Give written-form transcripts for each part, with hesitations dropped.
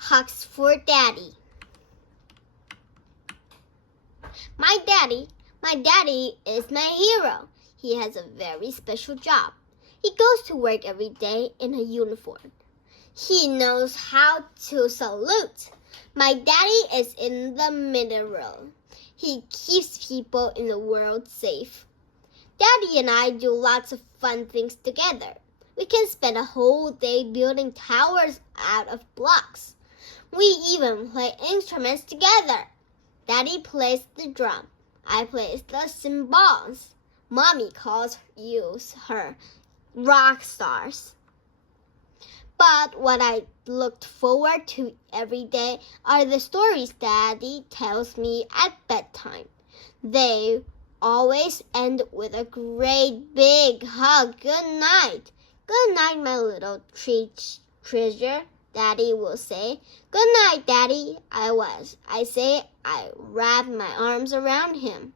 Hugs for Daddy. My daddy is my hero. He has a very special job. He goes to work every day in a uniform. He knows how to salute. My daddy is in the middle. He keeps people in the world safe. Daddy and I do lots of fun things together. We can spend a whole day building towers out of blocks. We even play instruments together. Daddy plays the drum. I play the cymbals. Mommy calls her rock stars. But what I looked forward to every day are the stories Daddy tells me at bedtime. They always end with a great big hug. Good night. Good night, my little treasure, Daddy will say. Good night, Daddy. I say, I wrap my arms around him.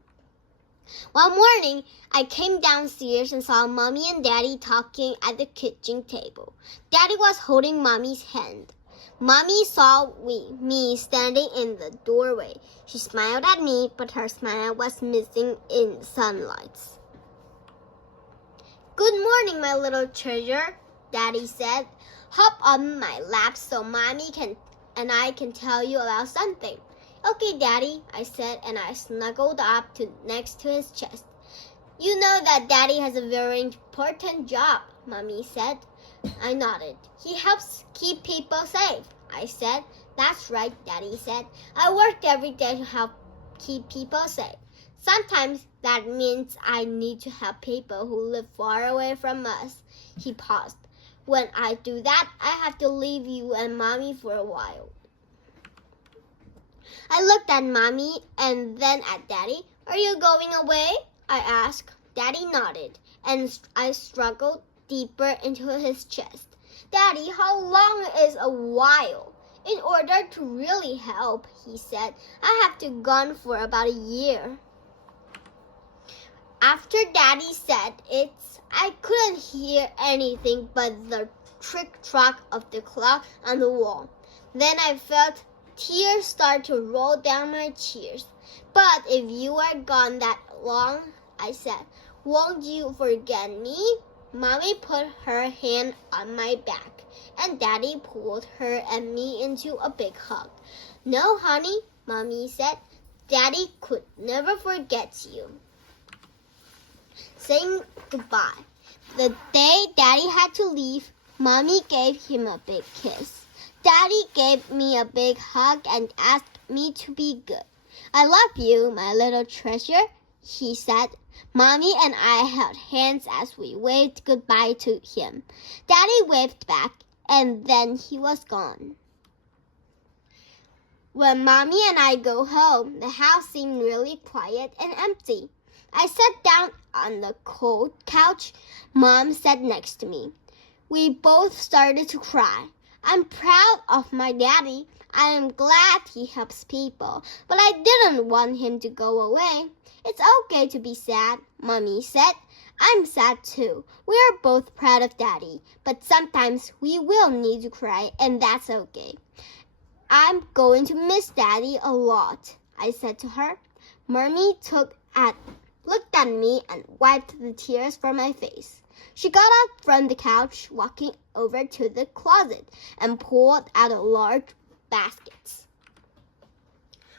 One morning, I came downstairs and saw Mommy and Daddy talking at the kitchen table. Daddy was holding Mommy's hand. Mommy saw me standing in the doorway. She smiled at me, but her smile was missing in sunlight. Good morning, my little treasure, Daddy said. Hop on my lap so Mommy and I can tell you about something. Okay, Daddy, I said, and I snuggled up next to his chest. You know that Daddy has a very important job, Mommy said. I nodded. He helps keep people safe, I said. That's right, Daddy said. I work every day to help keep people safe. Sometimes that means I need to help people who live far away from us. He paused. When I do that, I have to leave you and Mommy for a while. I looked at Mommy and then at Daddy. Are you going away? I asked. Daddy nodded, and I struggled deeper into his chest. Daddy, how long is a while? In order to really help, he said, I have to be gone for about a year. After Daddy said it, I couldn't hear anything but the tick-tock of the clock on the wall. Then I felt tears start to roll down my cheeks. But if you are gone that long, I said, won't you forget me? Mommy put her hand on my back, and Daddy pulled her and me into a big hug. No, honey, Mommy said. Daddy could never forget you. Saying goodbye. The day Daddy had to leave, Mommy gave him a big kiss. Daddy gave me a big hug and asked me to be good. I love you, my little treasure, he said. Mommy and I held hands as we waved goodbye to him. Daddy waved back, and then he was gone. When Mommy and I go home, the house seemed really quiet and empty. I sat down on the cold couch Mom sat next to me. We both started to cry. I'm proud of my daddy. I am glad he helps people, but I didn't want him to go away. It's okay to be sad, Mommy said. I'm sad too. We are both proud of Daddy, but sometimes we will need to cry, and that's okay. I'm going to miss Daddy a lot, I said to her. Mommy looked at me and wiped the tears from my face. She got up from the couch, walking over to the closet, and pulled out a large basket.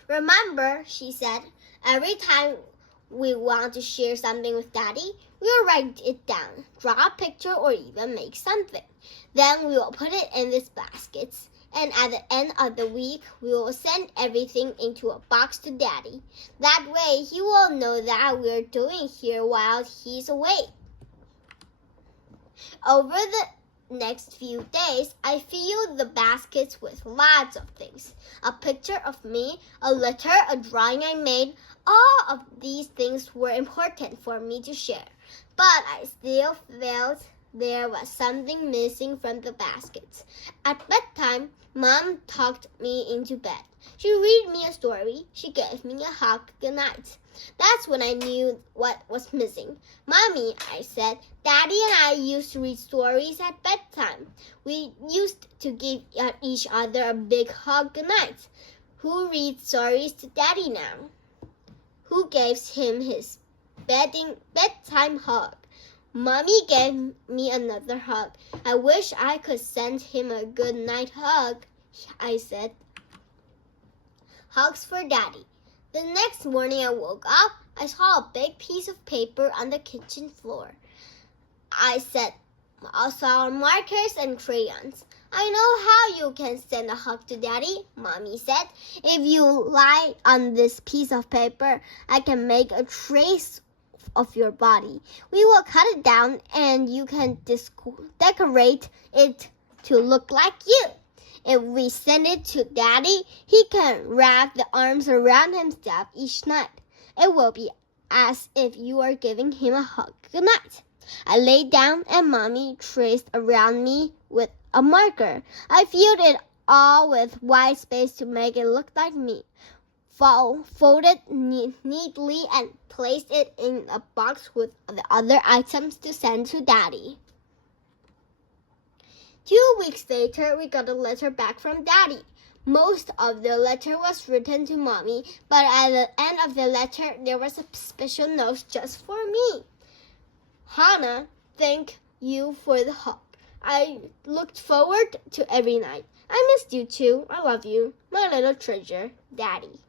Remember, she said, every time we want to share something with Daddy, we'll write it down, draw a picture, or even make something. Then we will put it in this basket, and at the end of the week, we will send everything into a box to Daddy. That way, he will know that we're doing here while he's away. Over the next few days, I filled the baskets with lots of things. A picture of me, a letter, a drawing I made. All of these things were important for me to share. But I still felt there was something missing from the baskets. At bedtime, Mom tucked me into bed. She read me a story. She gave me a hug goodnight. That's when I knew what was missing. Mommy, I said, Daddy and I used to read stories at bedtime. We used to give each other a big hug goodnight. Who reads stories to Daddy now? Who gives him his bedtime hug? Mommy gave me another hug. I wish I could send him a good night hug, I said. Hugs for Daddy. The next morning I woke up. I saw a big piece of paper on the kitchen floor. I saw markers and crayons. I know how you can send a hug to Daddy, Mommy said. If you lie on this piece of paper, I can make a trace of your body. We will cut it down and you can decorate it to look like you. If we send it to Daddy, he can wrap the arms around himself each night. It will be as if you are giving him a hug goodnight. I lay down and Mommy traced around me with a marker. I filled it all with white space to make it look like me. Folded neatly and placed it in a box with the other items to send to Daddy. 2 weeks later, we got a letter back from Daddy. Most of the letter was written to Mommy, but at the end of the letter, there was a special note just for me. Hannah, thank you for the hug. I looked forward to every night. I missed you too. I love you, my little treasure, Daddy.